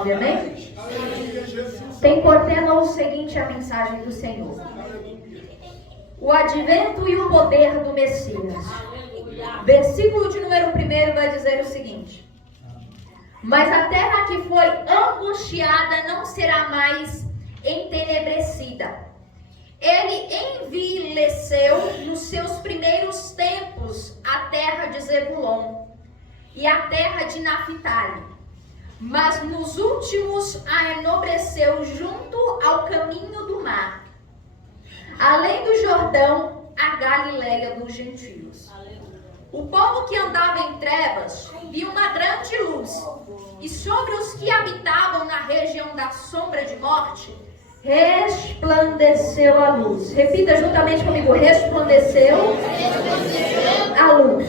9, amém? Tem por tema o seguinte a mensagem do Senhor: o advento e o poder do Messias. Versículo de número 1 vai dizer o seguinte: mas a terra que foi angustiada não será mais entenebrecida. Ele envileceu nos seus primeiros tempos a terra de Zebulon e a terra de Naphtali, mas nos últimos a enobreceu junto ao caminho do mar, além do Jordão, a Galileia dos gentios. O povo que andava em trevas viu uma grande luz, e sobre os que habitavam na região da sombra de morte, resplandeceu a luz. Repita juntamente comigo: resplandeceu a luz.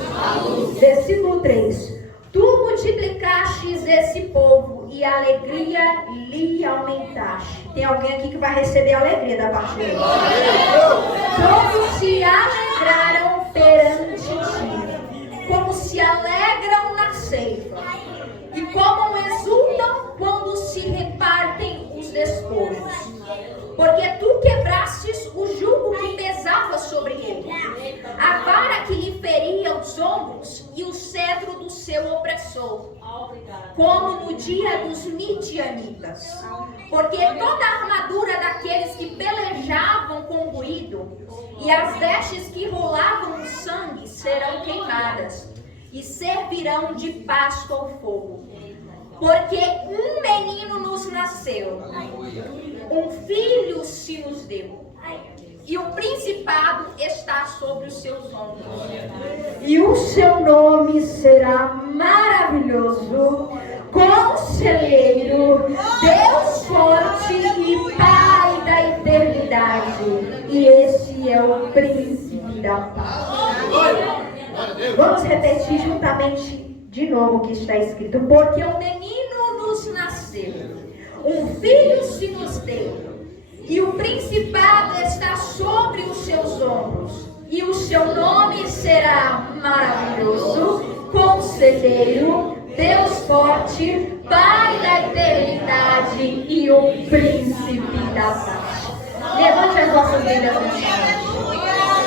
Versículo 3: tu multiplicastes esse povo e a alegria lhe aumentaste. Tem alguém aqui que vai receber alegria da parte de Deus. Todos se alegraram perante ti, como se alegram na ceifa, e como exultam quando se repartem os despojos. Porque tu quebrastes o jugo que pesava sobre ele, a vara que lhe feria os ombros e o cetro do seu opressor, como no dia dos midianitas. Porque toda a armadura daqueles que pelejavam com ruído e as vestes que rolavam no sangue serão queimadas e servirão de pasto ao fogo. Porque um menino nos nasceu, um filho se nos deu, e o principado está sobre os seus ombros. E o seu nome será maravilhoso, Conselheiro, Deus forte e Pai da eternidade. E esse é o príncipe da paz. Vamos repetir juntamente de novo o que está escrito: porque um menino nos nasceu, um filho se nos deu, e o principado está sobre os seus ombros, e o seu nome será maravilhoso, Conselheiro, Deus forte, Pai da eternidade e o príncipe da paz. Levante as vossas vidas no Senhor.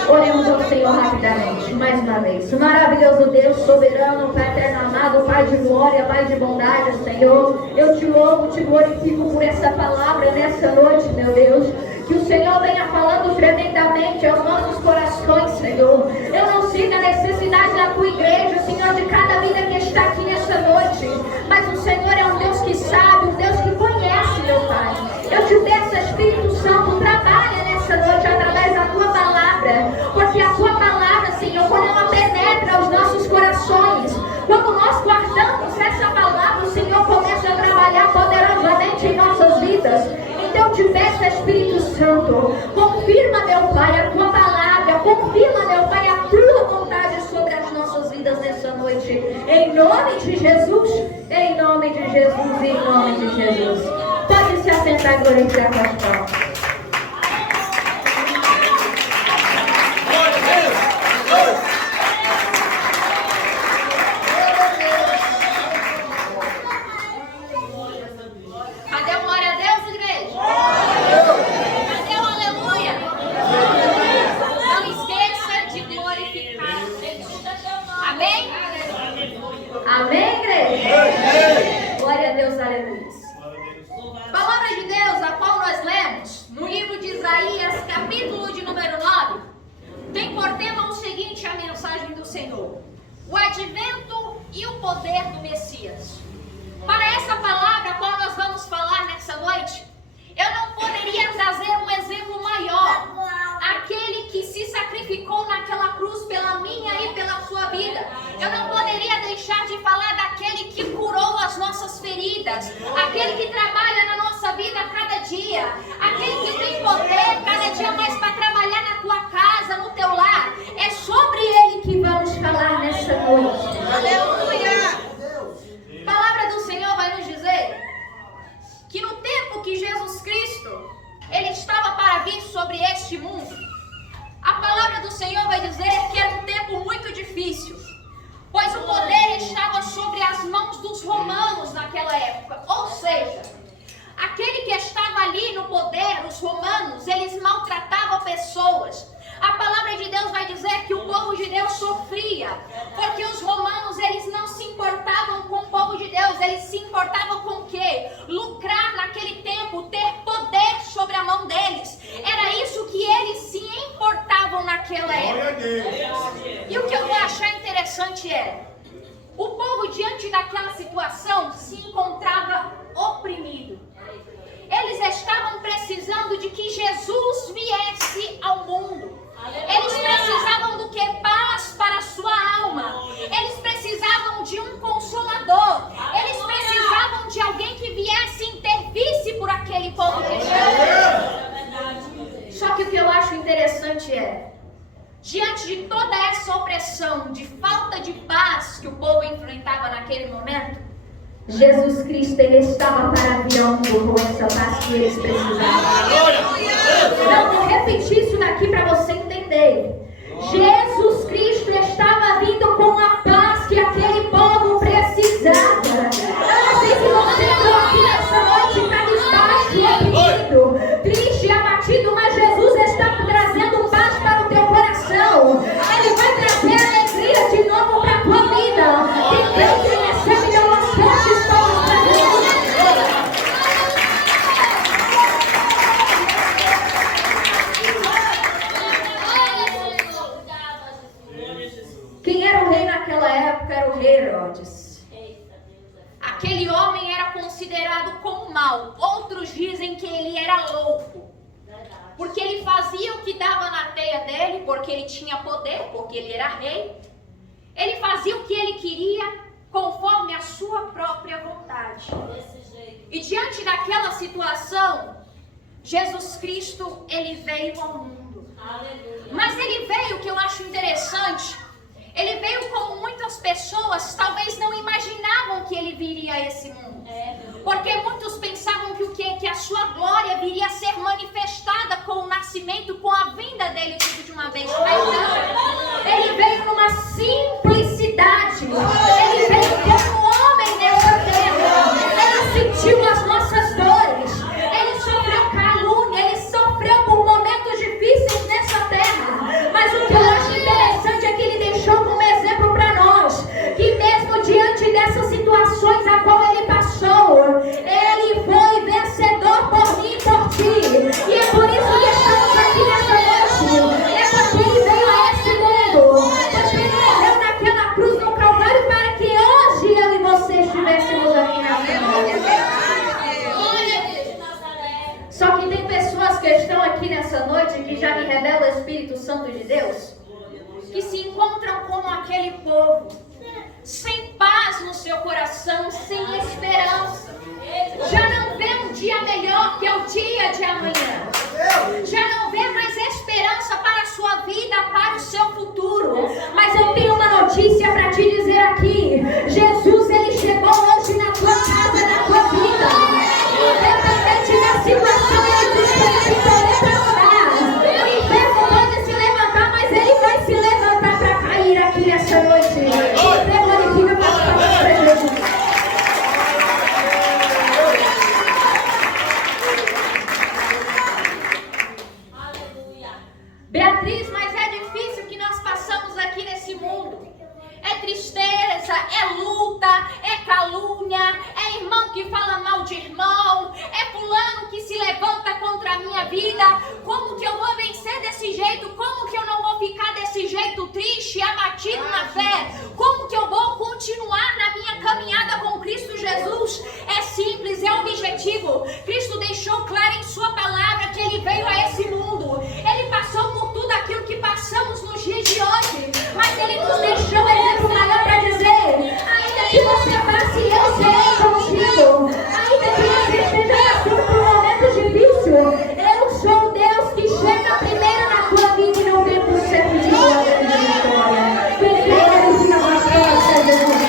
Oremos ao Senhor rapidamente, mais uma vez. Maravilhoso Deus, soberano, Pai eterno amado, Pai de glória, Pai de bondade, Senhor. Eu te louvo, te glorifico por essa palavra nessa noite, meu Deus. Que o Senhor venha falando tremendamente aos nossos corações, Senhor. Eu não sei da necessidade da tua igreja, Senhor, de cada vida que está aqui nessa noite. Mas o Senhor é um Deus que sabe, um Deus que conhece, meu Pai. Eu te peço, Espírito Santo, trabalha nessa noite através da tua palavra. Porque a tua palavra, Senhor, quando ela penetra os nossos corações, quando nós guardamos essa palavra, o Senhor começa a trabalhar poderosamente em nossas vidas. Então eu te peço, Espírito Santo, confirma, meu Pai, a tua palavra, confirma, meu Pai, a tua vontade sobre as nossas vidas nessa noite. Em nome de Jesus, em nome de Jesus, em nome de Jesus. Pode se assentar, glorificar com as palmas. Amém, igreja? Glória a Deus, aleluia. Palavra de Deus, a qual nós lemos no livro de Isaías, capítulo de número 9, tem por tema o seguinte a mensagem do Senhor: o advento e o poder do Messias. Para essa palavra a qual nós vamos falar nessa noite, eu não poderia trazer um exemplo maior. Aquele que se sacrificou naquela cruz pela minha e pela sua vida. Eu não poderia deixar de falar daquele que curou as nossas feridas, aquele que trabalha na nossa vida a cada dia, aquele que tem poder cada dia mais para trabalhar na tua casa, no teu lar. É sobre ele que vamos falar nessa noite. Aleluia! A palavra do Senhor vai nos dizer que no tempo que Jesus Cristo ele estava para vir sobre este mundo, a palavra do Senhor vai dizer que era um tempo muito difícil, pois o poder estava sobre as mãos dos romanos naquela época. Ou seja, dia. Porque os romanos, eles não se importavam com o povo de Deus, eles se importavam com o quê? Lucrar naquele tempo, ter poder sobre a mão deles. Era isso que eles se importavam naquela época. E o que eu vou achar interessante é, o povo diante daquela situação se encontrava oprimido. Eles estavam precisando de que Jesus viesse ao mundo. Eles precisavam do que? Paz para a sua alma. Eles precisavam de um consolador. Eles precisavam de alguém que viesse e intervisse por aquele povo que estava. Só que o que eu acho interessante é, diante de toda essa opressão, de falta de paz que o povo enfrentava naquele momento, Jesus Cristo, Ele estava para vir ao mundo com essa paz que eles precisavam. Não, vou repetir isso daqui para você entender. Jesus Cristo estava vindo com a paz que aquele povo precisava. Eu não sei se você entrou aqui nessa noite cabisbaixo, oprimido, triste e abatido, mas Jesus está trazendo paz para o teu coração. Ele vai trazer alegria de novo para a tua vida. Quem crê que recebe de uma forte estamos trazendo. Quem era o rei naquela época era o rei Herodes. aquele homem era considerado como mau. Outros dizem que ele era louco. Porque ele fazia o que dava na teia dele, porque ele tinha poder, porque ele era rei. Ele fazia o que ele queria, conforme a sua própria vontade. E diante daquela situação, Jesus Cristo, ele veio ao mundo. Mas ele veio, o que eu acho interessante, ele veio como muitas pessoas talvez não imaginavam que ele viria a esse mundo. Porque muitos pensavam que o quê? Que a sua glória viria a ser manifestada com o nascimento, com a vinda dele tudo de uma vez. Mas não, ele veio numa simplicidade. Ele veio como homem nessa terra. Ele sentiu as nossas dores. Ele sofreu calúnia. Ele sofreu por momentos difíceis nessa terra. Mas o que eu acho interessante é que ele deixou como exemplo para nós, que mesmo diante dessas situações a qual ele passou, ele foi vencedor por mim e por ti. E é por isso que estamos aqui nessa noite. É porque ele veio a esse mundo. Porque ele morreu naquela cruz no Calvário para que hoje eu e você estivéssemos aqui na terra. Só que tem pessoas que estão aqui nessa noite que já me revela o Espírito Santo de Deus, que se encontram como aquele povo, sem paz no seu coração, sem esperança. Já não vê um dia melhor que o dia de amanhã. Já não vê mais esperança para a sua vida, para o seu futuro. Mas eu tenho uma notícia para te dizer aqui. Jesus, ele chegou hoje na tua casa, na tua vida. Independente da situação, ele diz que ele tem poder para mudar. O inferno pode se levantar, mas ele vai se levantar para cair aqui nessa noite. Você glorifica para Jesus. Beatriz, mas é difícil que nós passamos aqui nesse mundo. É tristeza, é luta, é calúnia, é irmão que fala mal de irmão, é fulano que se levanta contra a minha vida. Como que eu vou vencer desse jeito? Como que eu não vou ficar desse jeito triste, abatido na fé? Como que eu vou continuar na minha caminhada com Cristo Jesus? É simples, é objetivo. Cristo deixou claro em sua palavra que ele veio a esse mundo. Ele passou por tudo aquilo que passamos nos dias de hoje, mas ele nos deixou exemplo maior para dizer: ainda que você passe, eu serei contigo. Ainda que você esteja passando por um momento difícil, eu sou o Deus que chega primeiro na tua vida e não vem por sempre de glória e de vitória. Quem crê, ele fica mais forte, Jesus.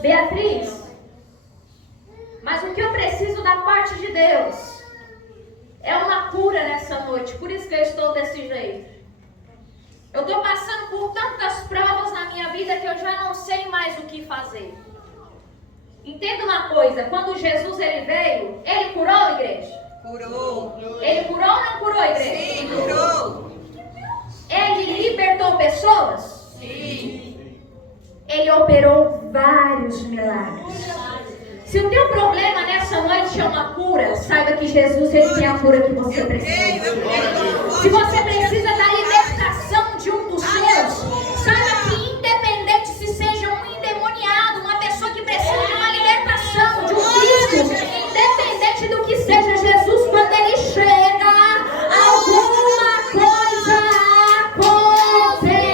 Beatriz, mas o que eu preciso da parte de Deus é uma cura nessa noite. Por isso que eu estou desse jeito. Eu estou passando por tantas provas na minha vida que eu já não sei mais o que fazer. Entenda uma uma coisa, quando Jesus ele veio, ele curou a igreja? Curou. Ele curou ou não curou a igreja? Sim, curou. Ele libertou pessoas? Sim. Ele operou vários milagres. Se o teu problema nessa noite é uma cura, saiba que Jesus ele tem a cura que você precisa. Se você precisa da libertação de um dos seus, saiba que independente se seja um endemoniado, uma pessoa que precisa de uma libertação, de um Cristo, independente do que seja, Jesus, quando ele chega, alguma coisa acontece.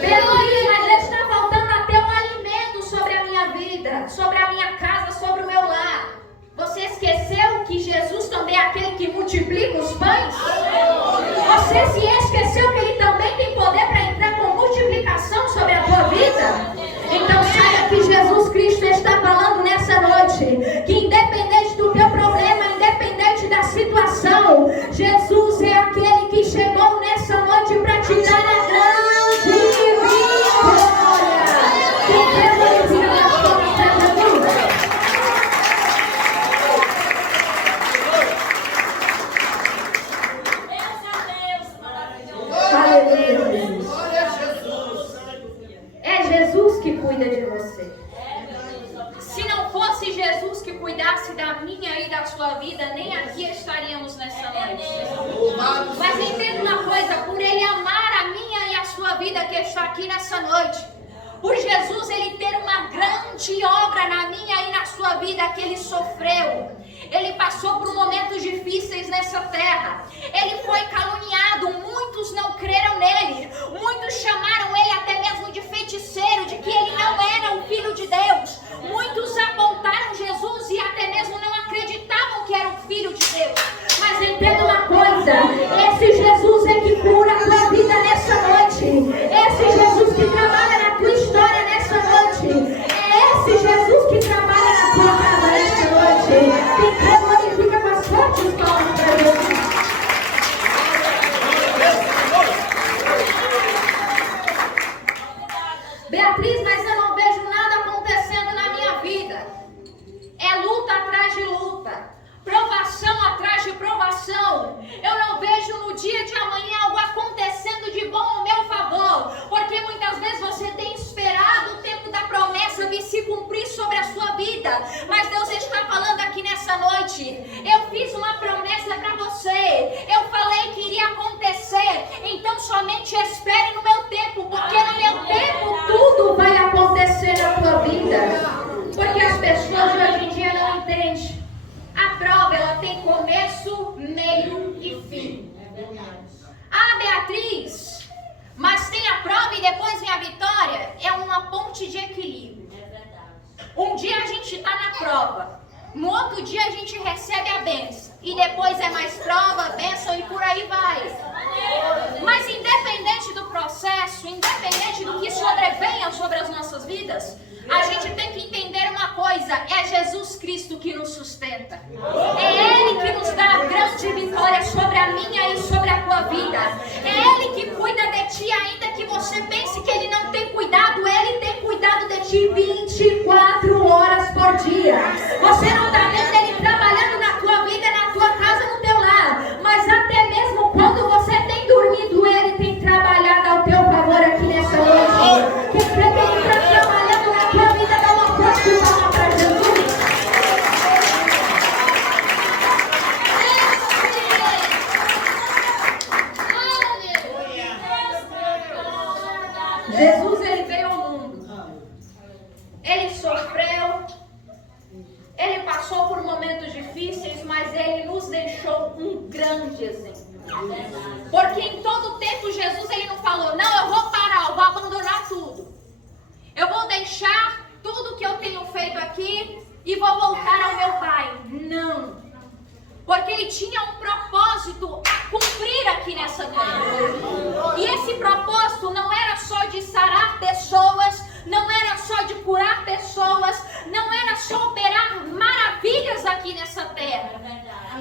Beatriz, mas está faltando até um alimento sobre a minha vida, sobre a minha casa, sobre o meu lar. Você esqueceu que Jesus também é aquele que multiplica os pães? Você se esqueceu que ele também tem poder para entrar com multiplicação sobre a tua vida? Então saiba que Jesus Cristo está falando nessa noite, que independente do teu problema, independente da situação, Jesus é aquele que chegou nessa noite para te dar a grande vitória. Quem quer glorificar as coisas de Jesus? Aleluia, Jesus. É Jesus que cuida de você. Se não fosse Jesus que cuidasse da minha e da sua vida, nem aqui estaríamos nessa noite. Mas entenda uma coisa, por Ele amar a minha e a sua vida que está aqui nessa noite, por Jesus Ele ter uma grande obra na minha e na sua vida que Ele sofreu. Ele passou por momentos difíceis nessa terra. Ele foi caluniado, muitos não creram nele. Muitos chamaram ele até mesmo de feiticeiro, de que ele não era o Filho de Deus. Muitos apontaram Jesus e até mesmo não acreditavam que era o Filho de Deus. Mas entenda uma coisa, esse Jesus é que cura a tua vida nessa noite. Esse Jesus que trabalha na tua história nessa noite. É esse Jesus que trabalha na tua casa nessa noite. Quem glorifica com as fortes palmas para Jesus. Beatriz, mas eu não vejo nada acontecendo na minha vida. É luta atrás de luta, provação atrás de provação. Eu não vejo no dia de amanhã algo acontecendo de bom ao meu favor, porque muitas vezes você tem esperado o tempo da promessa vir se cumprir sobre a sua vida. Mas Deus está falando aqui nessa noite, eu fiz uma promessa para você, eu falei que iria acontecer, então somente espere no meu tempo, porque no meu tempo Tudo vai acontecer na tua vida. porque as pessoas hoje em dia não entendem. A prova, ela tem começo, meio e fim. Ah, Beatriz, mas tem a prova e depois vem a vitória? É uma ponte de equilíbrio. Um dia a gente está na prova, no outro dia a gente recebe a bênção, e depois é mais prova, bênção e por aí vai. Mas independente do processo, independente do que sobrevenha sobre as nossas vidas, a gente tem que entender uma coisa: é Jesus Cristo que nos sustenta. É Ele que nos dá a grande vitória sobre a minha e sobre a tua vida. É Ele que cuida de ti, ainda que você pense que Ele não tem cuidado. Ele tem cuidado de ti 24 horas por dia. Você não está vendo Ele trabalhando na tua vida, na tua casa, no teu lar. Mas até mesmo quando você tem dormido, Ele tem trabalhado ao teu favor aqui nessa noite. Quem crê que Ele está trabalhando na tua vida, dá uma forte palma para Jesus. Jesus, Ele veio ao mundo. Ele sofreu. Ele passou por momentos difíceis, mas Ele nos deixou um grande exemplo. Porque em todo tempo Jesus Ele não falou: não, eu vou parar, eu vou abandonar tudo. Eu vou deixar tudo que eu tenho feito aqui e vou voltar ao meu Pai. Não. Porque Ele tinha um propósito a cumprir aqui nessa terra. E esse propósito não era só de sarar pessoas, não era só de curar pessoas, não era só operar maravilhas aqui nessa terra.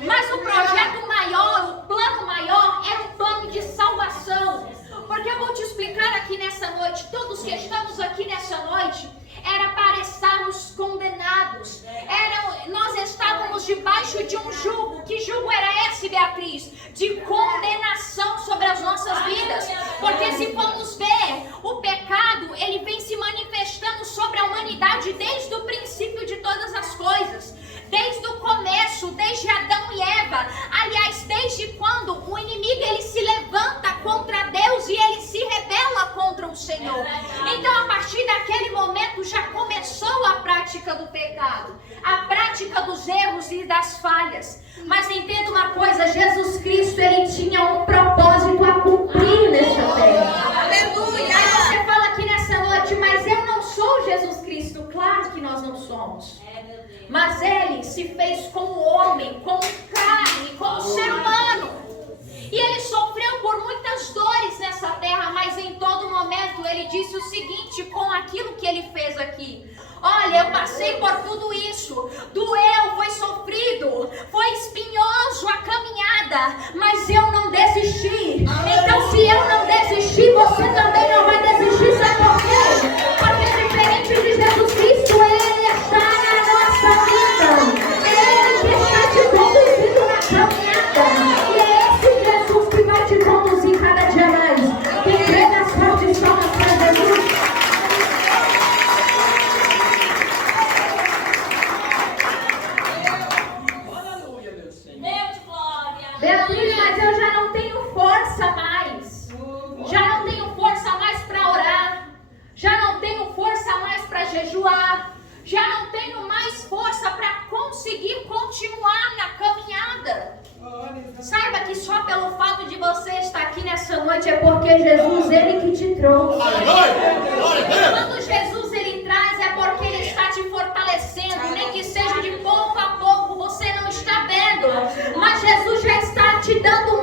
Mas o projeto maior, o plano maior, era um plano de salvação. Porque eu vou te explicar aqui nessa noite, todos que estamos aqui nessa noite, debaixo de um jugo. Que jugo era esse, Beatriz? De condenação sobre as nossas vidas. Porque se formos ver, o pecado, ele vem se manifestando sobre a humanidade desde o princípio de todas as coisas. Desde o começo, desde Adão e Eva. Aliás, desde quando o inimigo ele se levanta contra Deus e ele se rebela contra o Senhor. Então, a partir daquele momento já começou a prática do pecado, a prática dos erros e das falhas. Mas entenda uma coisa, Jesus Cristo ele tinha um propósito a cumprir nessa terra. Aleluia. Aí você fala aqui nessa noite, mas eu não sou Jesus Cristo. Claro que nós não somos. Mas ele se fez como homem, como carne, como ser humano. E ele sofreu por muitas dores nessa terra, mas em todo momento ele disse o seguinte com aquilo que ele fez aqui: olha, eu passei por tudo isso, doeu, foi sofrido, foi espinhoso a caminhada, mas eu não desisti. Então se eu não desisti, você também não vai desistir, sabe por quê? Porque diferente de Jesus Cristo, ele está na nossa vida, ele que está te conduzindo na caminhada, e é esse Jesus que vai te conduzir cada dia mais. Quem crê nas fortes palmas para Jesus. Beatriz, mas eu já não tenho força mais. Já não tenho força mais para orar. Já não tenho força mais para jejuar. Já não tenho mais força para conseguir continuar na caminhada. Saiba que só pelo fato de você estar aqui nessa noite é porque Jesus, ele que te trouxe. Quando Jesus ele traz é porque ele está te fortalecendo, nem que seja de pouco a pouco, você não está vendo, mas Jesus já está te dando